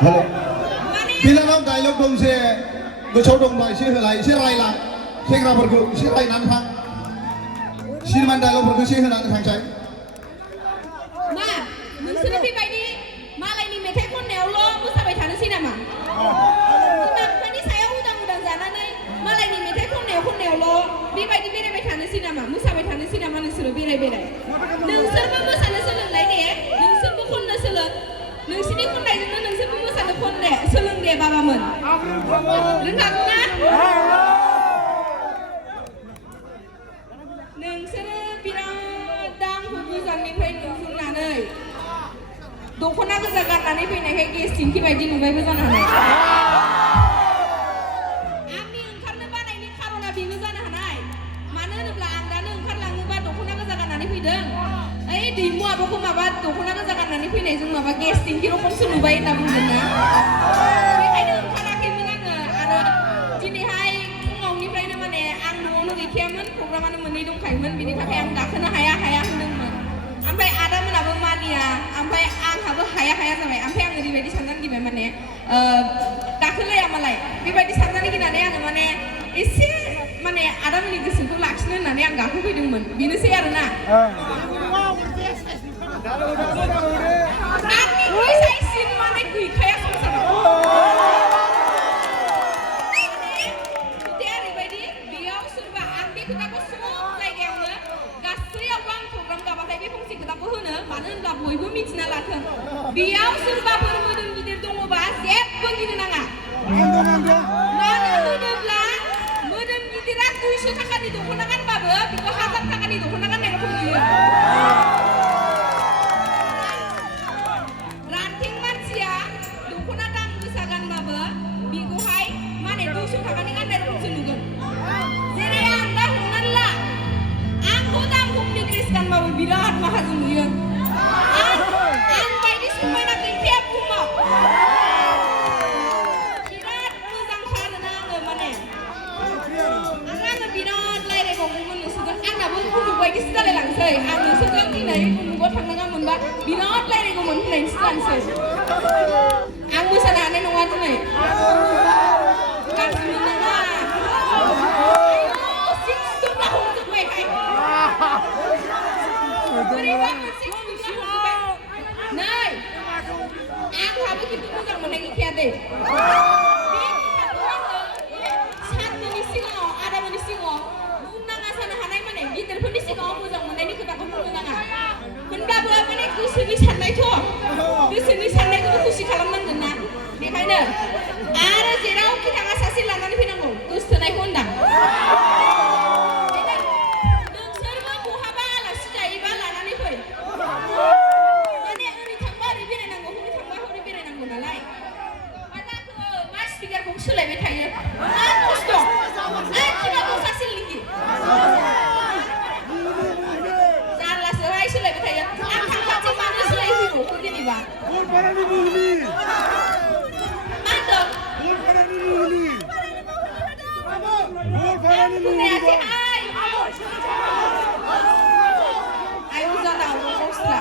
hello बिलानाव dialogue दं जे गोसोआव दंब्ला एसे होलाय एसे रायलां सेंग्राफोरखौ एसे रायनानै थां सिनेमानि डायलगफोरखौ एसे होनानै थांसाय मा नोंसोरो बेबायदि मालायनि मेथाइ खननायावल' मोसाबाय थानोसै नामा बिमा बिफानि सायाव उदां जानानै मालायनि मेथाइ खननायावल' बेबायदि बेरायबाय थानोसै नामा मोसाबाय थानोसै नामा नोंसोरो बेराय नोंसोरबो मोसानो सोलोंलाय दे नोंसोरबो खननो सोलों नोंसिनि खननायजोंनो नोंसोरबो मोसानो खनदे सोलों दे बाबामोन रोंखागौ ना नोंसोरो बिराद आंखौ गोजाननिफ्राय नुहुरनानै दख'ना गोजा गाननानै फैनायखाय गेस्टिंखि बायदि नुबायबो जानो हानाय आंनि ओंखारनो बानायनि खारना बेबो जानो हानाय मानो होनोब्ला आं दानो ओंखारलाङोबा दख'ना गोजा गाननानै फैदों ओइ दैमु आब'खौ माबा दख'ना गोजा गाननानै फैनायजों माबा गेस्टिंखि रखमसो नुबाय होनना बुंदों ना बेखायनो ओंखाराखैमोन आङो आरो दिनैहाय फुङावनिफ्रायनो माने आं न'आवनो गैखायामोन प्रग्रामानो मोननै दंखायोमोन बिनि थाखाय आं गाखोनो हाया होनदोंमोन ओमफ्राय आदामोनाबो मानिया ओमफ्राय आंहाबो हाया जाबाय ओमफ्राय आं ओरैबायदि साननानै गिबाय माने गाखोलाया मालाय बेबायदि साननानै गिनानै आङो माने एसे माने आदामोननि गोसोखौ लाखिनो होननानै आं गाखोफैदोंमोन बेनोसै आरोना आंनि फैसायसिन माने गैखाया संसाराव खोथाया ओरैबायदि बेयाव सोरबा आं बे खोथाखौ सब जायगायावनो गासैयावबो आं प्रग्राम गाबाथाय बे फंसे खोथाखौ होनो मानो होनब्ला बयबो मिथिना लाथों बेयाव सोरबाफोर मोदोम गिदिर दङबा जेबो गिनो नाङा मानो होनोब्ला मोदोम गिदिरा 200 थाखानि दख'ना गानबाबो बेखौ 1000 थाखानि दख'ना गाननाय रखम नुयो रानथें मानसिया दख'ना दाम गोसा गानबाबो बेखौहाय माने 200 थाखानि गाननाय रखमसो नुगोन जेरै आं दा हमनानै ला आंखौ दाम खमनि ड्रेस गानबाबो बिराद माहाजोन नुयो आं बायदि समायना गैखाया बुहुमाव बिराद मोजांथार आरोना आङो माने आङो बिराद रायलायबावगौमोन नोंसोरजों आंनाबो उमुग बायदिसो जालायलांसै आं नोंसोरजों दिनै उमुगाव थांनाङा मोनबा बिराद रायलायगौमोन होननायसो जानोसै आं मोसानो हानाय नङा दिनै गाज्रि मोननाङा सिक्सटुब्ला हमजोब्बायहाय बोरैबा मोनसे नै आंहाबो खिन्थु मोजां मोननाय गैखाया दे बे खोथाखौ आङो साननि सिगाङाव आदामोननि सिगाङाव बुंनाङा जानो हानाय माने गिदिरफोरनि सिगाङाव मोजां मोननायनि खोथाखौ बुंनो नाङा होनब्लाबो माने गोसोनि साननायखौबो खुसि खालामनांगोन ना बेखायनो आरो जेरावखि थाङा सासे लानानै फैनांगौ गोसथोनायखौ होनदां नोंसोरबो बहाबा आलासि जायोबा लानानै फै माने ओरै थांबा ओरै बेरायनांगौ हरै थांबा हरै बेरायनांगौ नालाय मा जाखो मा स्पिकारखौ सोलायबाय थायो मा खस्थ' खिबाखौ सासे लिंगि जारलासोहाय सोलायबाय थायो आं थांखासै मानो सोलायफैबावखो जेनेबा मा होनदों बुंनायासैहाय आयौ जाला गावस्रा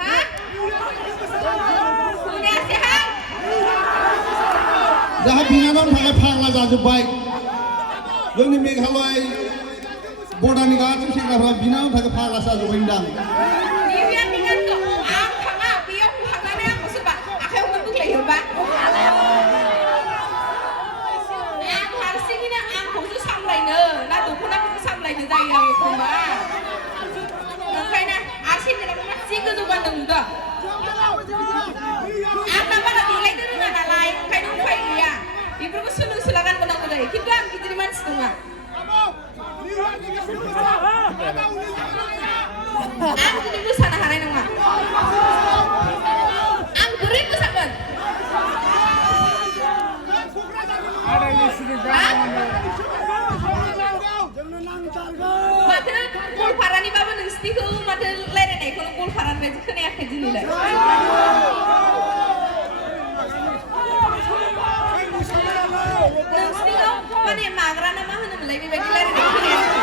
हा बुंनायासैहाय जाहा बिनानावनि थाखाय फाग्ला जाजोब्बाय जोंनि मेघालय बर्डारनि गासैबो सेंग्राफ्रा बिनानावनि थाखाय फाग्ला जाजोब्बाय होनदां आं थाङा बेयाव थांनानै आंखौ सोरबा आखायावनो बोख्लायहरबा आं हारसिङैनो आंखौसो सामलायनो ना दख'नाखौसो सामलायनो जायो आं एखमबा ओंखायनो आसिफोराबो मानसि गोजौ गानदों नुदों आंना बारा देलायनो रोङा नालाय ओंखायनो उफाय गैया बेफोरखौ सोलोंसोला गानबोनांगौ जायो खिन्थु आं गिदिर मानसि नङा आं दिनै मोसानो हानाय नङा आं बोरै मोसागोन माथो गलपारानिबाबो नोंसिनिखौ माथो रायलायनायखौनो गलपारानि बायदि खोनायाखै दिनैलाय नोंसिनिखौ माने माग्रा ना मा होनोमोनलाय बेबायदि रायलायनाय खोनायाखै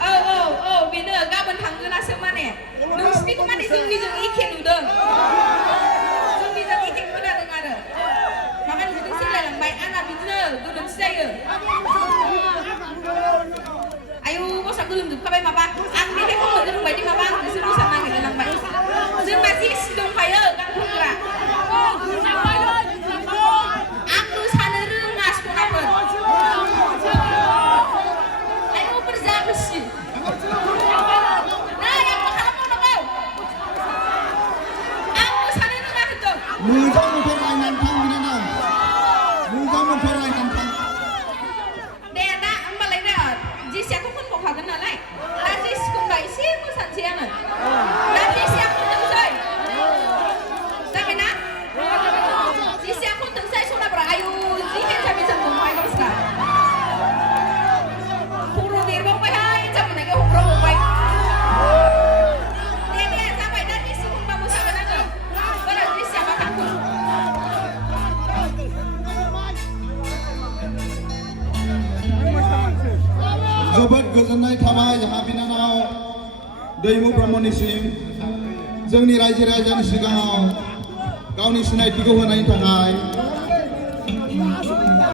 औ बेनो गाबोन थांगोन जोबोद गोजोननाय थाबाय जोंहा बिनानाव दैमु ब्रह्मनिसिम जोंनि रायजो राजानि सिगाङाव गावनि सिनायथिखौ होनायनि थाखाय